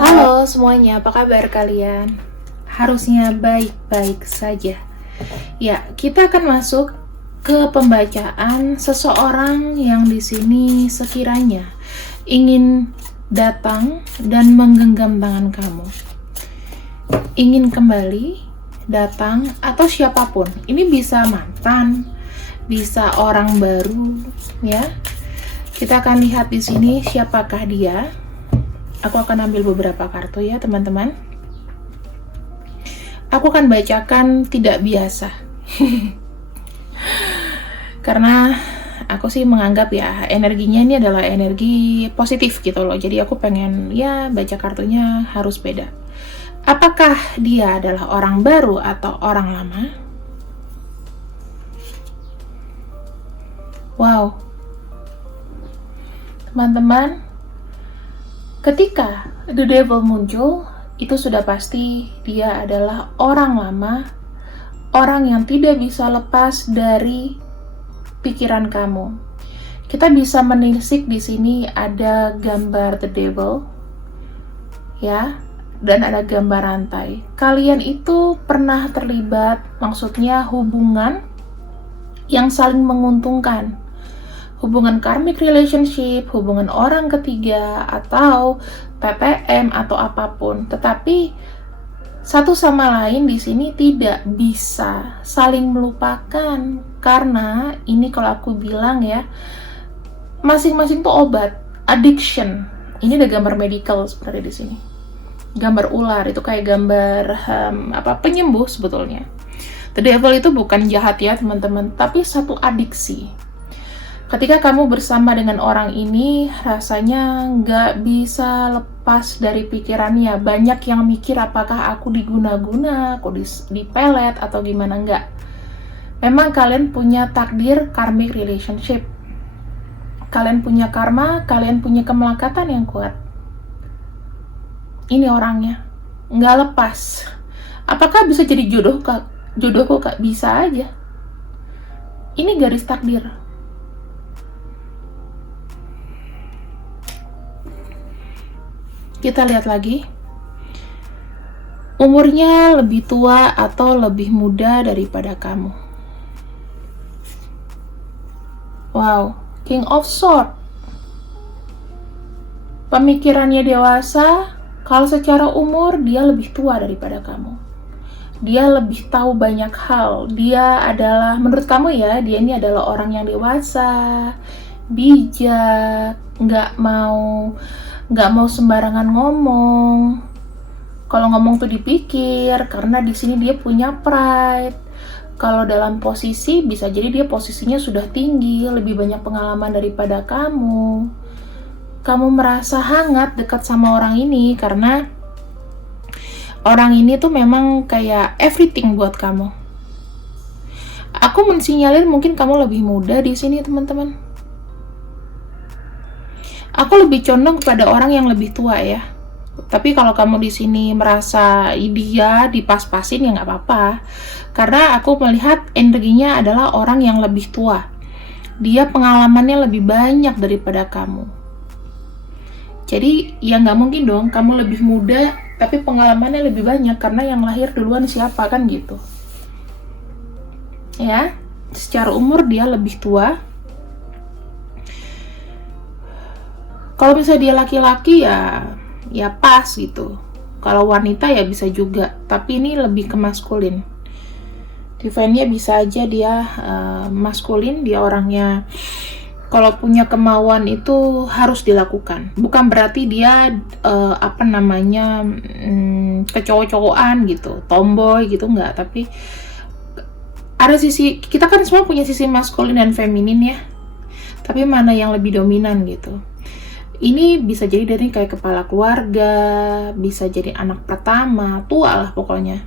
Halo semuanya, apa kabar kalian? Harusnya baik-baik saja. Ya, kita akan masuk ke pembacaan seseorang yang di sini sekiranya ingin datang dan menggenggam tangan kamu. Ingin kembali, datang, atau siapapun. Ini bisa mantan, bisa orang baru, ya. Kita akan lihat di sini siapakah dia. Aku akan ambil beberapa kartu ya teman-teman. Aku akan bacakan tidak biasa. Karena aku sih menganggap ya energinya ini adalah energi positif gitu loh. Jadi aku pengen ya baca kartunya harus beda. Apakah dia adalah orang baru atau orang lama? Wow. Teman-teman, ketika The Devil muncul, itu sudah pasti dia adalah orang lama, orang yang tidak bisa lepas dari pikiran kamu. Kita bisa menelisik di sini ada gambar The Devil, ya, dan ada gambar rantai. Kalian itu pernah terlibat, maksudnya hubungan yang saling menguntungkan. Hubungan karmic relationship, hubungan orang ketiga, atau PPM atau apapun. Tetapi satu sama lain di sini tidak bisa saling melupakan karena ini kalau aku bilang ya, masing-masing tuh obat, addiction. Ini ada gambar medical seperti di sini. Gambar ular itu kayak gambar penyembuh sebetulnya. The Devil itu bukan jahat ya teman-teman, tapi satu adiksi. Ketika kamu bersama dengan orang ini, rasanya nggak bisa lepas dari pikirannya. Banyak yang mikir apakah aku diguna-guna, aku dipelet, atau gimana, nggak. Memang kalian punya takdir karmic relationship. Kalian punya karma, kalian punya kemelekatan yang kuat. Ini orangnya, nggak lepas. Apakah bisa jadi jodoh, Kak? Jodohku, Kak? Bisa aja. Ini garis takdir. Kita lihat lagi. Umurnya lebih tua atau lebih muda daripada kamu. Wow, King of Swords. Pemikirannya dewasa, kalau secara umur dia lebih tua daripada kamu. Dia lebih tahu banyak hal. Dia adalah, menurut kamu ya, dia ini adalah orang yang dewasa, bijak, nggak mau sembarangan ngomong. Kalau ngomong tuh dipikir, karena di sini dia punya pride. Kalau dalam posisi, bisa jadi dia posisinya sudah tinggi, lebih banyak pengalaman daripada kamu. Kamu merasa hangat dekat sama orang ini, karena orang ini tuh memang kayak everything buat kamu. Aku mensinyalir mungkin kamu lebih muda di sini, teman-teman. Aku lebih condong kepada orang yang lebih tua ya. Tapi kalau kamu di sini merasa dia dipas-pasin ya nggak apa-apa. Karena aku melihat energinya adalah orang yang lebih tua. Dia pengalamannya lebih banyak daripada kamu. Jadi ya nggak mungkin dong kamu lebih muda tapi pengalamannya lebih banyak karena yang lahir duluan siapa kan gitu. Ya, secara umur dia lebih tua. Kalau misalnya dia laki-laki ya pas gitu. Kalau wanita ya bisa juga, tapi ini lebih ke maskulin. Divine-nya bisa aja dia maskulin, dia orangnya kalau punya kemauan itu harus dilakukan. Bukan berarti dia kecowok-cowokan gitu, tomboy gitu enggak, tapi ada sisi, kita kan semua punya sisi maskulin dan feminin ya. Tapi mana yang lebih dominan gitu. Ini bisa jadi dari kayak kepala keluarga, bisa jadi anak pertama, tua lah pokoknya.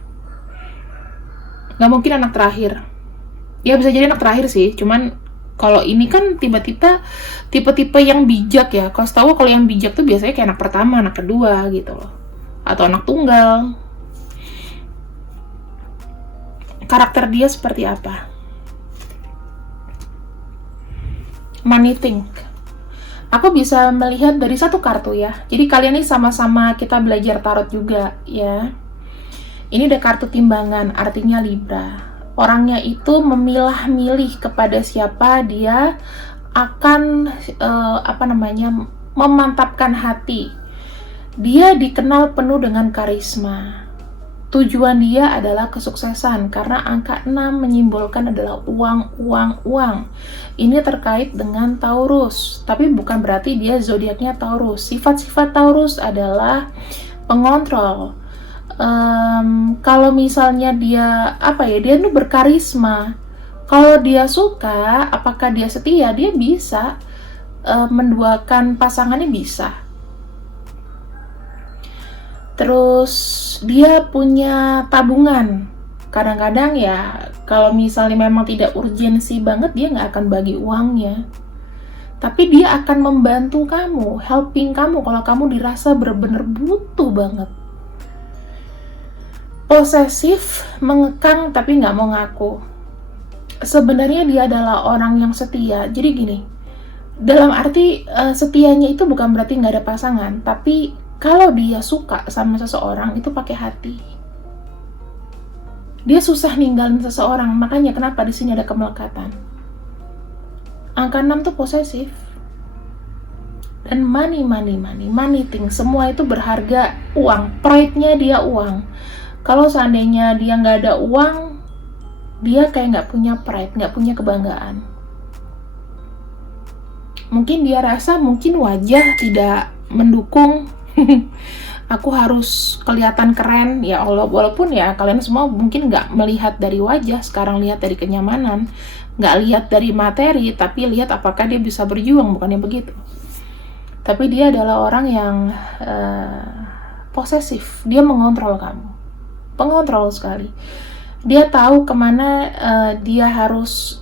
Nggak mungkin anak terakhir. Ya bisa jadi anak terakhir sih, cuman kalau ini kan tipe-tipe yang bijak ya. Kalau tahu kalau yang bijak tuh biasanya kayak anak pertama, anak kedua gitu loh. Atau anak tunggal. Karakter dia seperti apa? Money think. Aku bisa melihat dari satu kartu ya. Jadi kalian ini sama-sama kita belajar tarot juga ya. Ini ada kartu timbangan, artinya Libra. Orangnya itu memilah-milih kepada siapa dia akan memantapkan hati. Dia dikenal penuh dengan karisma. Tujuan dia adalah kesuksesan karena angka 6 menyimbolkan adalah uang, uang, uang. Ini terkait dengan Taurus, tapi bukan berarti dia zodiaknya Taurus. Sifat-sifat Taurus adalah pengontrol. Kalau misalnya dia dia tuh berkarisma. Kalau dia suka, apakah dia setia, dia bisa menduakan pasangannya bisa. Terus dia punya tabungan. Kadang-kadang ya kalau misalnya memang tidak urgensi banget, dia nggak akan bagi uangnya. Tapi dia akan membantu kamu, helping kamu kalau kamu dirasa benar-benar butuh banget. Posesif, mengekang tapi nggak mau ngaku. Sebenarnya dia adalah orang yang setia. Jadi gini, dalam arti setianya itu bukan berarti nggak ada pasangan, tapi kalau dia suka sama seseorang itu pakai hati. Dia susah ninggalin seseorang, makanya kenapa di sini ada kemelekatan. Angka 6 tuh posesif. Dan money thing, semua itu berharga uang. Pride-nya dia uang. Kalau seandainya dia nggak ada uang, dia kayak nggak punya pride, nggak punya kebanggaan. Mungkin dia rasa wajah tidak mendukung. Aku harus kelihatan keren ya Allah, walaupun ya kalian semua mungkin nggak melihat dari wajah, sekarang lihat dari kenyamanan, nggak lihat dari materi, tapi lihat apakah dia bisa berjuang, bukannya begitu. Tapi dia adalah orang yang posesif, dia mengontrol kamu, pengontrol sekali. Dia tahu kemana dia harus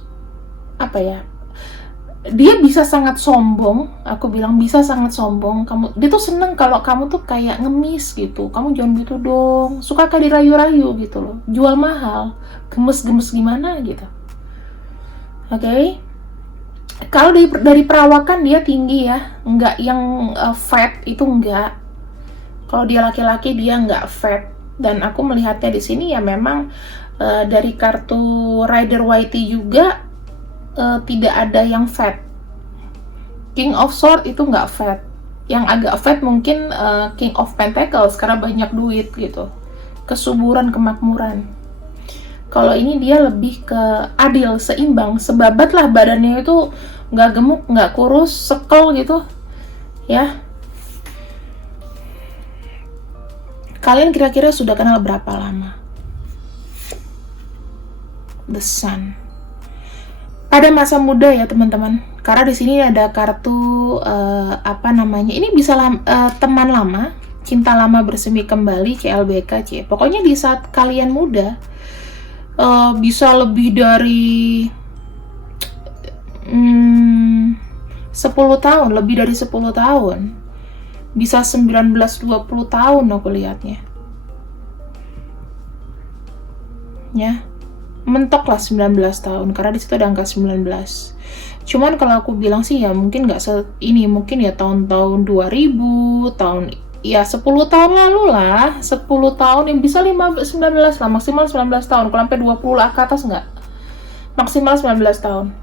dia bisa sangat sombong, aku bilang bisa sangat sombong. Dia tuh seneng kalau kamu tuh kayak ngemis gitu. Kamu jangan gitu dong. Suka kayak dirayu-rayu gitu loh. Jual mahal, gemes-gemes gimana gitu. Oke. Kalau dari perawakan dia tinggi ya, nggak yang fat itu enggak. Kalau dia laki-laki dia nggak fat. Dan aku melihatnya di sini ya memang dari kartu Rider Waite juga. Tidak ada yang fat. King of Swords itu nggak fat. Yang agak fat mungkin King of Pentacles karena banyak duit gitu. Kesuburan, kemakmuran. Kalau ini dia lebih ke adil, seimbang, sebabat lah badannya itu, nggak gemuk, nggak kurus, sekel gitu. Ya. Kalian kira-kira sudah kenal berapa lama? The Sun. Pada masa muda ya teman-teman, karena di sini ada kartu ini bisa teman lama, cinta lama bersemi kembali, CLBK. Pokoknya di saat kalian muda, bisa lebih dari 10 tahun, lebih dari 10 tahun, bisa 19-20 tahun aku lihatnya, ya. Mentok lah 19 tahun karena di situ ada angka 19. Cuman kalau aku bilang sih ya mungkin nggak mungkin ya tahun-tahun 2000, tahun ya 10 tahun lalu lah, 10 tahun yang bisa 19 lah, maksimal 19 tahun. Kalau sampai 20 lah ke atas nggak, maksimal 19 tahun.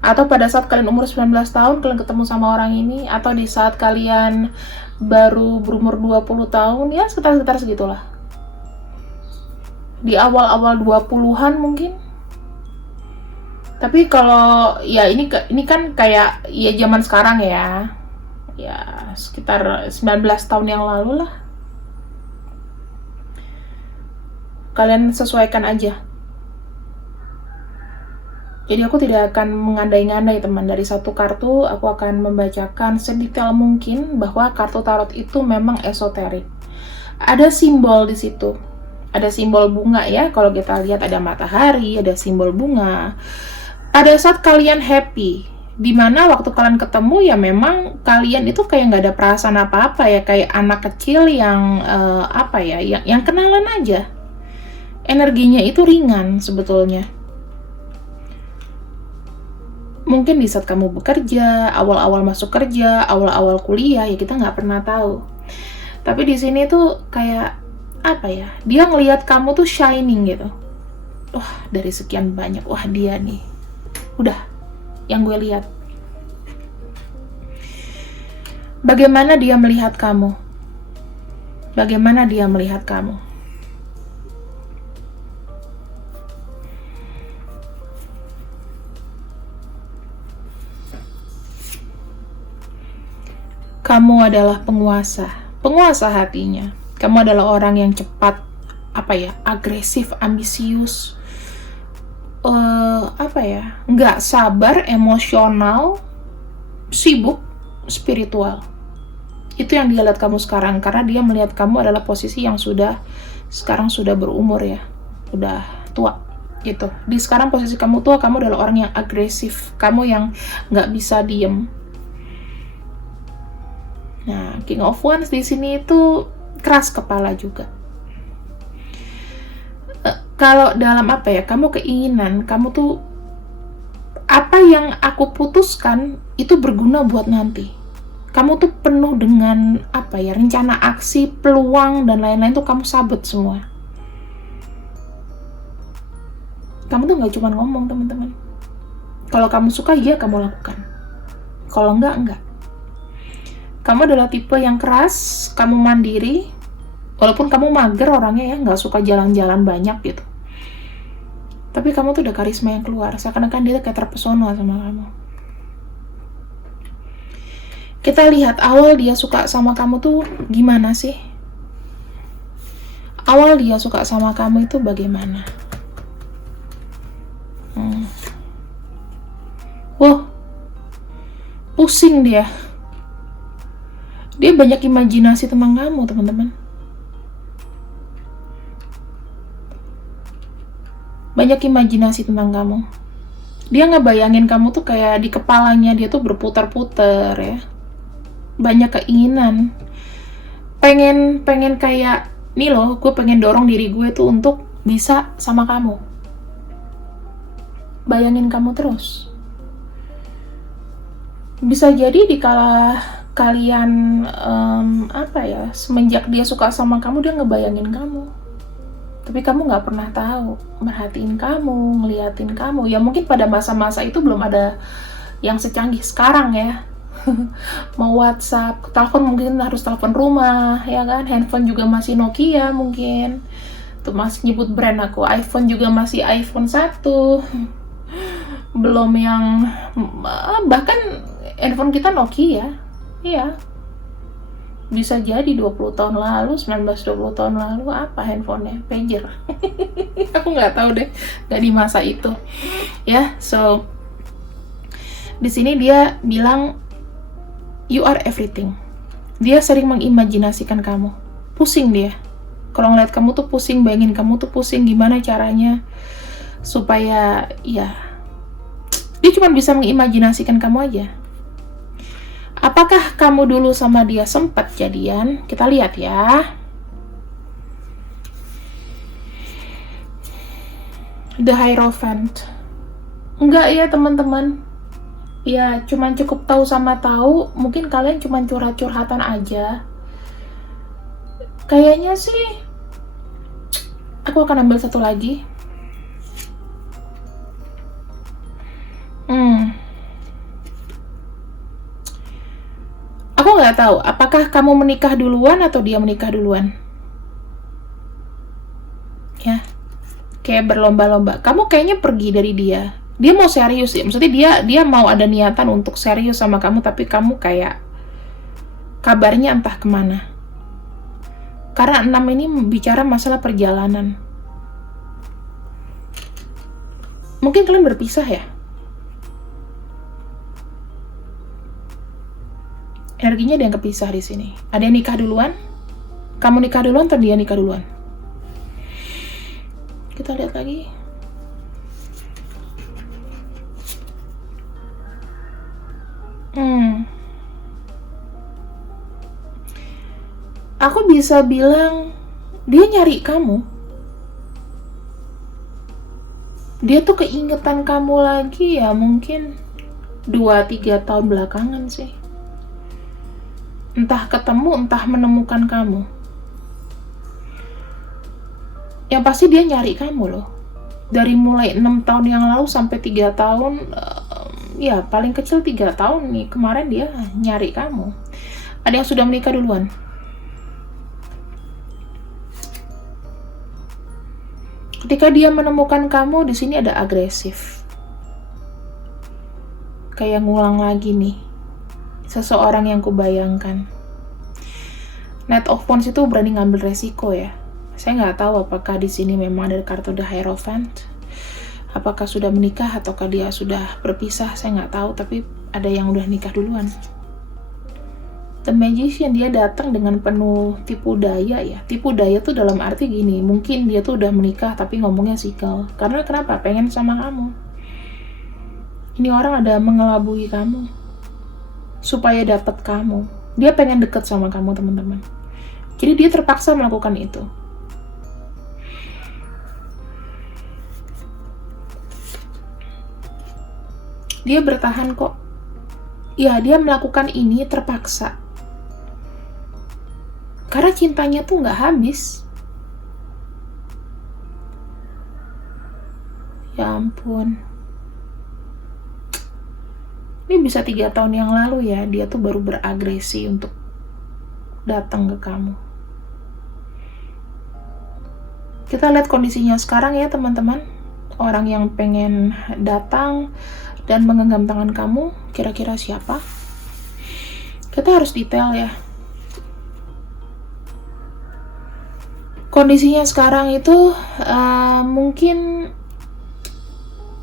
Atau pada saat kalian umur 19 tahun kalian ketemu sama orang ini, atau di saat kalian baru berumur 20 tahun ya sekitar segitulah. Di awal-awal 20-an mungkin. Tapi kalau ya ini kan kayak ya zaman sekarang ya. Ya sekitar 19 tahun yang lalu lah. Kalian sesuaikan aja. Jadi aku tidak akan mengandai-ngandai teman. Dari satu kartu aku akan membacakan sedetail mungkin bahwa kartu tarot itu memang esoterik. Ada simbol di situ. Ada simbol bunga ya, kalau kita lihat ada matahari, ada simbol bunga. Pada saat kalian happy, dimana waktu kalian ketemu ya memang kalian itu kayak nggak ada perasaan apa-apa ya, kayak anak kecil yang yang kenalan aja. Energinya itu ringan sebetulnya. Mungkin di saat kamu bekerja, awal-awal masuk kerja, awal-awal kuliah, ya kita nggak pernah tahu. Tapi di sini tuh kayak apa ya? Dia ngelihat kamu tuh shining gitu. Wah, dari sekian banyak, wah dia nih. Udah, yang gue lihat. Bagaimana dia melihat kamu? Bagaimana dia melihat kamu? Kamu adalah penguasa hatinya. Kamu adalah orang yang cepat, agresif, ambisius, nggak sabar, emosional, sibuk, spiritual. Itu yang dia lihat kamu sekarang, karena dia melihat kamu adalah posisi yang sekarang sudah berumur ya, udah tua gitu. Di sekarang posisi kamu tua, kamu adalah orang yang agresif, kamu yang nggak bisa diem. Nah, King of Wands di sini itu keras kepala juga. Kalau dalam kamu keinginan, kamu tuh apa yang aku putuskan itu berguna buat nanti. Kamu tuh penuh dengan rencana aksi, peluang dan lain-lain tuh kamu sabet semua. Kamu tuh nggak cuma ngomong, teman-teman. Kalau kamu suka, ya kamu lakukan. Kalau enggak. Kamu adalah tipe yang keras, kamu mandiri, walaupun kamu mager orangnya ya, nggak suka jalan-jalan banyak gitu. Tapi kamu tuh udah karisma yang keluar, seakan-akan dia kayak terpesona sama kamu. Kita lihat awal dia suka sama kamu tuh gimana sih? Awal dia suka sama kamu itu bagaimana? Wah, pusing dia. Dia banyak imajinasi tentang kamu, teman-teman. Banyak imajinasi tentang kamu. Dia ngebayangin kamu tuh kayak di kepalanya dia tuh berputar-putar ya. Banyak keinginan. Pengen kayak, nih loh, gue pengen dorong diri gue tuh untuk bisa sama kamu. Bayangin kamu terus. Bisa jadi dikala kalian semenjak dia suka sama kamu, dia ngebayangin kamu, tapi kamu nggak pernah tahu, merhatiin kamu, ngeliatin kamu. Ya mungkin pada masa-masa itu belum ada yang secanggih sekarang ya. Mau WhatsApp, telepon mungkin harus telepon rumah ya kan, handphone juga masih Nokia mungkin tuh, masih nyebut brand aku, iPhone juga masih iPhone 1, belum yang bahkan handphone kita Nokia. Iya, bisa jadi 20 tahun lalu, 19-20 tahun lalu apa handphonenya? Pager. Aku nggak tahu deh, nggak di masa itu. Ya, so di sini dia bilang you are everything. Dia sering mengimajinasikan kamu. Pusing dia. Kalau ngeliat kamu tuh pusing, bayangin kamu tuh pusing, gimana caranya supaya ya dia cuma bisa mengimajinasikan kamu aja. Apakah kamu dulu sama dia sempat jadian? Kita lihat ya. The Hierophant. Enggak ya teman-teman. Ya cuman cukup tahu sama tahu. Mungkin kalian cuman curhat-curhatan aja. Kayaknya sih aku akan ambil satu lagi. Aku nggak tahu, apakah kamu menikah duluan atau dia menikah duluan? Ya, kayak berlomba-lomba. Kamu kayaknya pergi dari dia. Dia mau serius ya, maksudnya dia mau ada niatan untuk serius sama kamu, tapi kamu kayak kabarnya entah kemana. Karena 6 ini bicara masalah perjalanan. Mungkin kalian berpisah ya? Energinya ada yang kepisah di sini. Ada yang nikah duluan? Kamu nikah duluan atau dia nikah duluan? Kita lihat lagi. Aku bisa bilang dia nyari kamu. Dia tuh keingetan kamu lagi ya, mungkin 2-3 tahun belakangan sih. Entah ketemu, entah menemukan kamu. Yang pasti dia nyari kamu loh. Dari mulai 6 tahun yang lalu sampai 3 tahun, ya paling kecil 3 tahun nih, kemarin dia nyari kamu. Ada yang sudah menikah duluan. Ketika dia menemukan kamu, di sini ada agresif. Kayak ngulang lagi nih, seseorang yang kubayangkan. Knight of Wands itu berani ngambil resiko ya. Saya nggak tahu apakah di sini memang ada kartu The Hierophant. Apakah sudah menikah ataukah dia sudah berpisah, saya nggak tahu. Tapi ada yang udah nikah duluan. The Magician, dia datang dengan penuh tipu daya ya. Tipu daya tuh dalam arti gini, mungkin dia tuh udah menikah tapi ngomongnya single. Karena kenapa? Pengen sama kamu. Ini orang ada mengelabui kamu supaya dapat kamu. Dia pengen deket sama kamu, teman-teman. Jadi dia terpaksa melakukan itu. Dia bertahan kok. Ya, dia melakukan ini terpaksa. Karena cintanya tuh nggak habis. Ya ampun. Ini bisa 3 tahun yang lalu ya, dia tuh baru beragresi untuk datang ke kamu. Kita lihat kondisinya sekarang ya teman-teman. Orang yang pengen datang dan menggenggam tangan kamu, kira-kira siapa? Kita harus detail ya. Kondisinya sekarang itu mungkin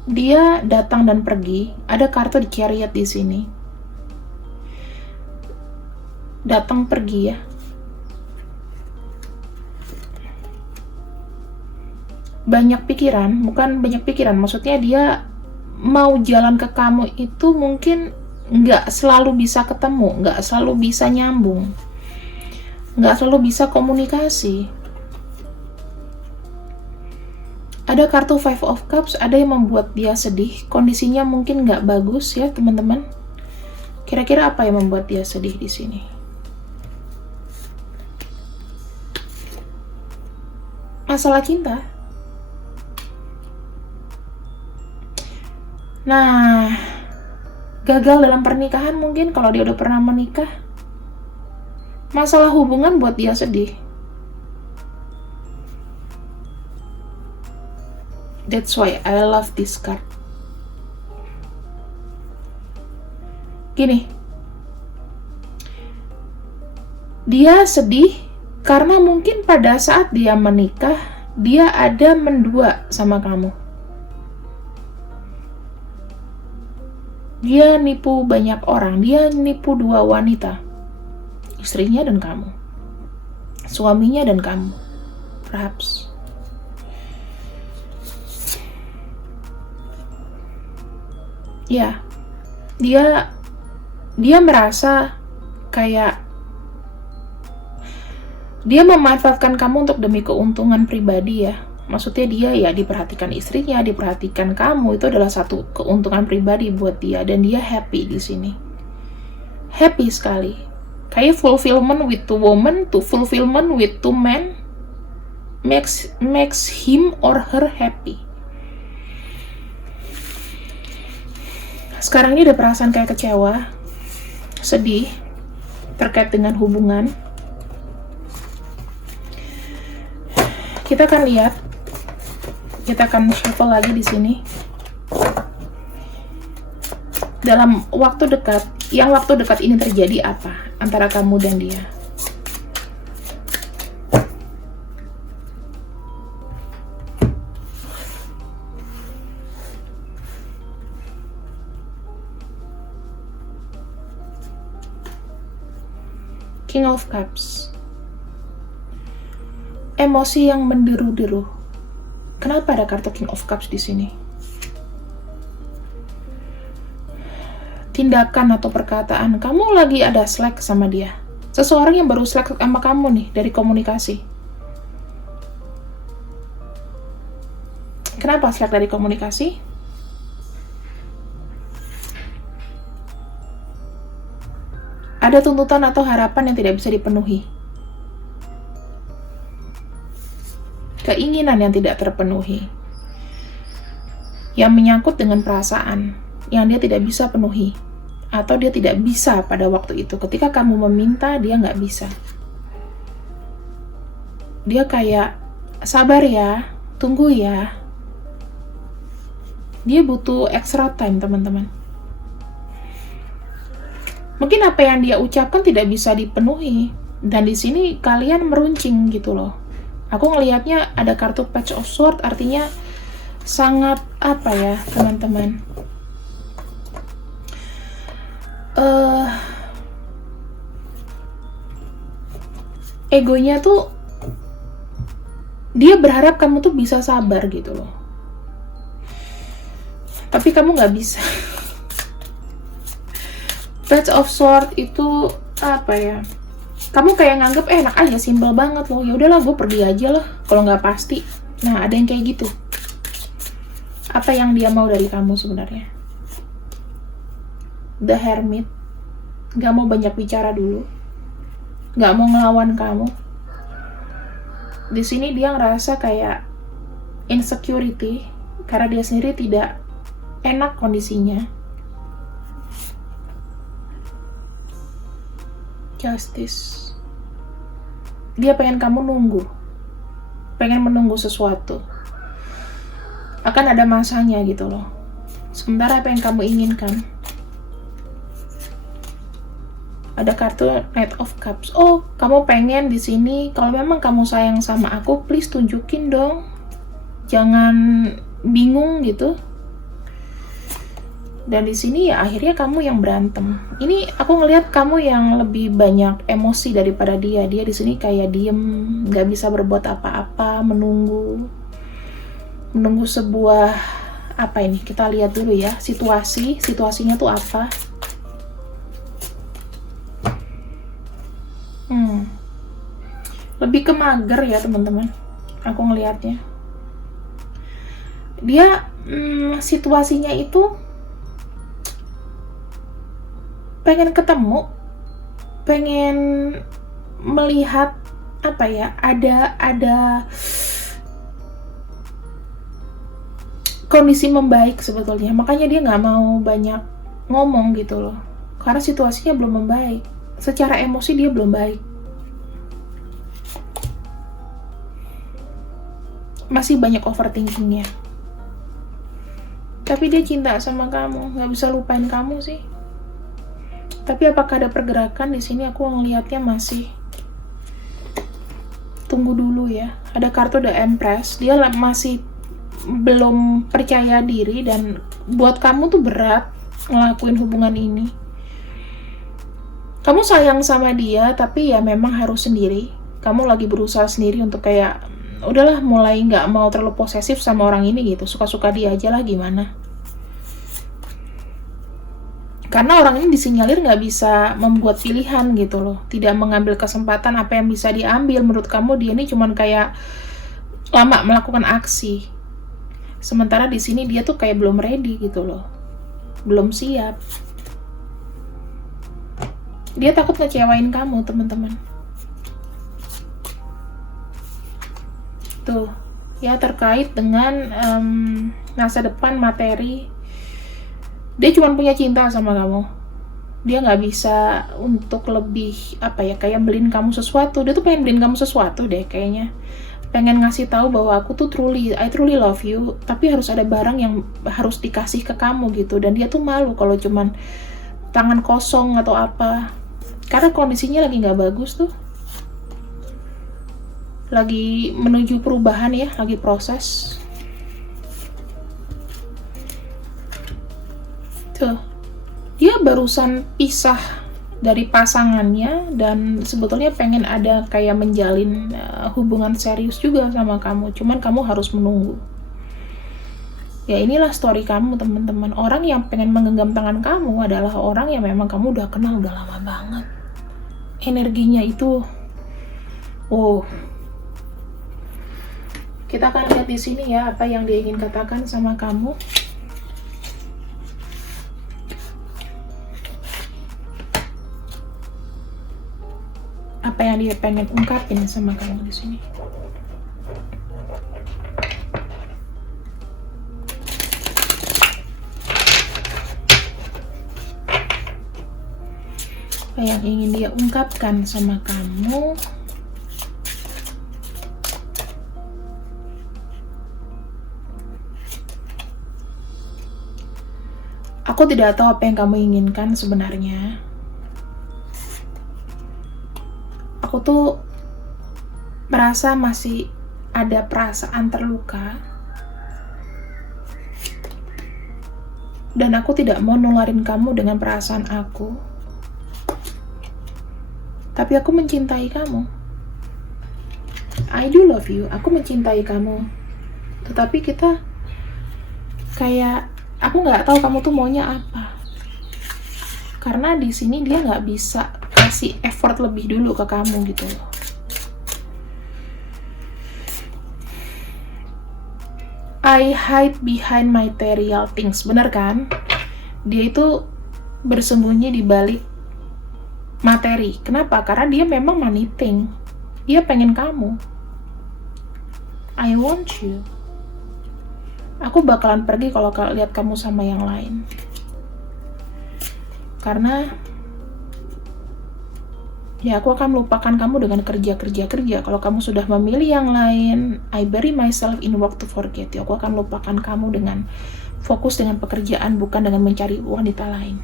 dia datang dan pergi. Ada kartu di Chariot di sini. Datang pergi ya. Banyak pikiran, bukan banyak pikiran, maksudnya dia mau jalan ke kamu itu mungkin nggak selalu bisa ketemu, nggak selalu bisa nyambung, nggak selalu bisa komunikasi. Ada kartu Five of Cups, ada yang membuat dia sedih, kondisinya mungkin nggak bagus ya teman-teman. Kira-kira apa yang membuat dia sedih di sini? Masalah cinta. Nah, gagal dalam pernikahan mungkin kalau dia udah pernah menikah. Masalah hubungan buat dia sedih. That's why I love this card. Gini, dia sedih karena mungkin pada saat dia menikah, dia ada mendua sama kamu. Dia nipu banyak orang, dia nipu 2 wanita. Istrinya dan kamu. Suaminya dan kamu. Perhaps. Ya, dia merasa kayak dia memanfaatkan kamu untuk demi keuntungan pribadi ya. Maksudnya dia ya diperhatikan istrinya, diperhatikan kamu, itu adalah satu keuntungan pribadi buat dia dan dia happy di sini. Happy sekali. Kayak fulfillment with 2 women to fulfillment with 2 men makes him or her happy. Sekarang ini ada perasaan kayak kecewa, sedih terkait dengan hubungan. Kita akan lihat. Kita akan shuffle lagi di sini. Dalam waktu dekat, yang waktu dekat ini terjadi apa antara kamu dan dia? King of Cups. Emosi yang menderu-deru. Kenapa ada kartu King of Cups di sini? Tindakan atau perkataan, kamu lagi ada slack sama dia. Seseorang yang baru slack sama kamu nih, dari komunikasi. Kenapa slack dari komunikasi? Ada tuntutan atau harapan yang tidak bisa dipenuhi. Keinginan yang tidak terpenuhi. Yang menyangkut dengan perasaan yang dia tidak bisa penuhi. Atau dia tidak bisa pada waktu itu. Ketika kamu meminta, dia nggak bisa. Dia kayak, sabar ya, tunggu ya. Dia butuh extra time, teman-teman. Mungkin apa yang dia ucapkan tidak bisa dipenuhi. Dan di sini kalian meruncing gitu loh. Aku ngelihatnya ada kartu Page of Swords, artinya sangat apa ya, teman-teman. Egonya tuh dia berharap kamu tuh bisa sabar gitu loh, tapi kamu nggak bisa. Page of Swords itu apa ya, kamu kayak nganggep enak aja, simple banget loh, ya udahlah gue pergi aja lah kalau nggak pasti. Nah, ada yang kayak gitu. Apa yang dia mau dari kamu sebenarnya? The Hermit, gak mau banyak bicara dulu, gak mau ngelawan kamu. Di sini dia ngerasa kayak insecurity karena dia sendiri tidak enak kondisinya. Justice, dia pengen kamu nunggu, pengen menunggu sesuatu. Akan ada masanya gitu loh. Sementara apa yang kamu inginkan? Ada kartu Knight of Cups. Oh, kamu pengen di sini, kalau memang kamu sayang sama aku, please tunjukin dong. Jangan bingung gitu. Dan di sini ya akhirnya kamu yang berantem. Ini aku ngelihat kamu yang lebih banyak emosi daripada dia. Dia di sini kayak diem, nggak bisa berbuat apa-apa, menunggu sebuah apa ini? Kita lihat dulu ya situasinya tuh apa. Lebih ke mager ya teman-teman, aku ngelihatnya. Dia situasinya itu pengen ketemu, pengen melihat apa ya, ada kondisi membaik sebetulnya. Makanya dia nggak mau banyak ngomong gitu loh, karena situasinya belum membaik. Secara emosi dia belum baik. Masih banyak overthinkingnya. Tapi dia cinta sama kamu, nggak bisa lupain kamu sih. Tapi apakah ada pergerakan di sini? Aku ngelihatnya masih tunggu dulu ya. Ada kartu The Empress. Dia masih belum percaya diri dan buat kamu tuh berat ngelakuin hubungan ini. Kamu sayang sama dia, tapi ya memang harus sendiri. Kamu lagi berusaha sendiri untuk kayak udahlah, mulai nggak mau terlalu posesif sama orang ini gitu, suka-suka dia aja lah, gimana. Karena orang ini disinyalir nggak bisa membuat pilihan gitu loh, tidak mengambil kesempatan apa yang bisa diambil. Menurut kamu dia ini cuman kayak lama melakukan aksi, sementara di sini dia tuh kayak belum ready gitu loh, belum siap. Dia takut ngecewain kamu, teman-teman. Tuh ya, terkait dengan masa depan, materi. Dia cuma punya cinta sama kamu. Dia nggak bisa untuk lebih apa ya, kayak beliin kamu sesuatu. Dia tuh pengen beliin kamu sesuatu deh kayaknya. Pengen ngasih tahu bahwa aku tuh I truly love you, tapi harus ada barang yang harus dikasih ke kamu gitu. Dan dia tuh malu kalau cuman tangan kosong atau apa, karena kondisinya lagi nggak bagus tuh. Lagi menuju perubahan ya, lagi proses. Tuh, dia barusan pisah dari pasangannya dan sebetulnya pengen ada kayak menjalin hubungan serius juga sama kamu. Cuman kamu harus menunggu. Ya inilah story kamu, teman-teman. Orang yang pengen menggenggam tangan kamu adalah orang yang memang kamu udah kenal udah lama banget. Energinya itu, oh. Kita akan lihat di sini ya apa yang dia ingin katakan sama kamu. apa yang dia pengen ungkapin sama kamu di sini. Apa yang ingin dia ungkapkan sama kamu. Aku tidak tahu apa yang kamu inginkan sebenarnya. Aku tuh merasa masih ada perasaan terluka. Dan aku tidak mau nularin kamu dengan perasaan aku. Tapi aku mencintai kamu. I do love you. Aku mencintai kamu. Tetapi kita kayak aku nggak tahu kamu tuh maunya apa. Karena di sini dia nggak bisa kasih effort lebih dulu ke kamu gitu loh. I hide behind material things, bener kan? Dia itu bersembunyi di balik materi. Kenapa? Karena dia memang money thing. Dia pengen kamu. I want you. Aku bakalan pergi kalau lihat kamu sama yang lain. Karena ya aku akan melupakan kamu dengan kerja. Kalau kamu sudah memilih yang lain, I bury myself in work to forget you. Aku akan lupakan kamu dengan fokus dengan pekerjaan, bukan dengan mencari wanita lain.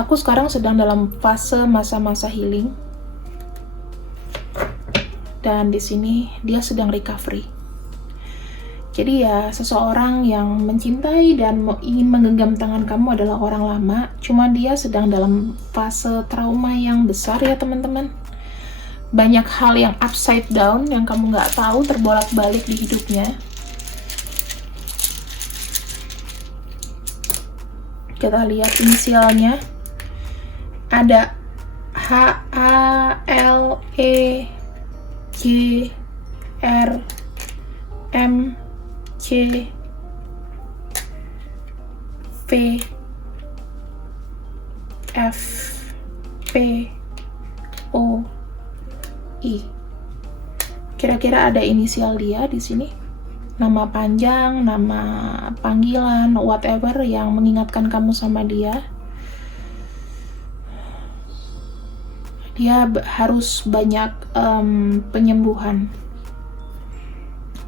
Aku sekarang sedang dalam fase masa-masa healing. Dan di sini dia sedang recovery. Jadi ya, seseorang yang mencintai dan ingin menggenggam tangan kamu adalah orang lama, cuma dia sedang dalam fase trauma yang besar ya teman-teman. Banyak hal yang upside down yang kamu nggak tahu terbolak-balik di hidupnya. Kita lihat inisialnya. Ada H, A, L, E, J, R, M, C, V, F, P, O, I. Kira-kira ada inisial dia di sini? Nama panjang, nama panggilan, whatever yang mengingatkan kamu sama dia. Dia harus banyak penyembuhan.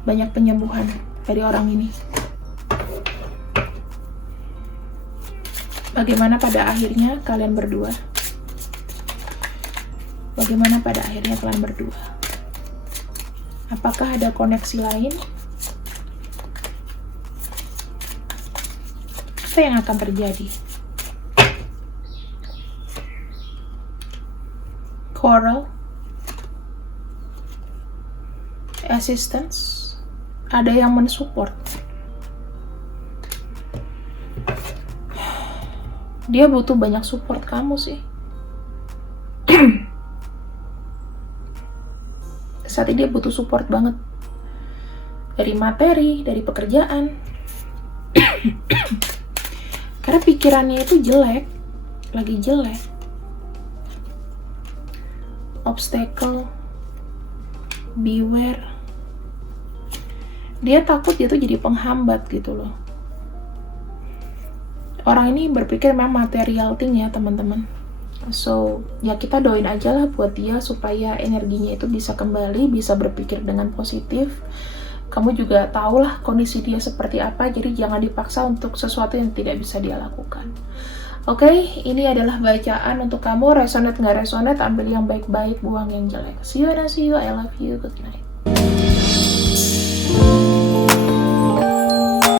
Banyak penyembuhan dari orang ini. Bagaimana pada akhirnya kalian berdua? Bagaimana pada akhirnya kalian berdua? Apakah ada koneksi lain? Apa yang akan terjadi? Coral, assistance, ada yang mensupport. Dia butuh banyak support kamu sih. Saat ini dia butuh support banget. Dari materi, dari pekerjaan. Karena pikirannya itu jelek. Lagi jelek. Obstacle. Beware. Dia takut dia tuh jadi penghambat gitu loh. Orang ini berpikir memang material thing ya teman-teman. So ya kita doain aja lah buat dia supaya energinya itu bisa kembali, bisa berpikir dengan positif. Kamu juga tahulah kondisi dia seperti apa, jadi jangan dipaksa untuk sesuatu yang tidak bisa dia lakukan. Oke, ini adalah bacaan untuk kamu. Resonate nggak resonate, ambil yang baik-baik, buang yang jelek. See you and I love you. Good night.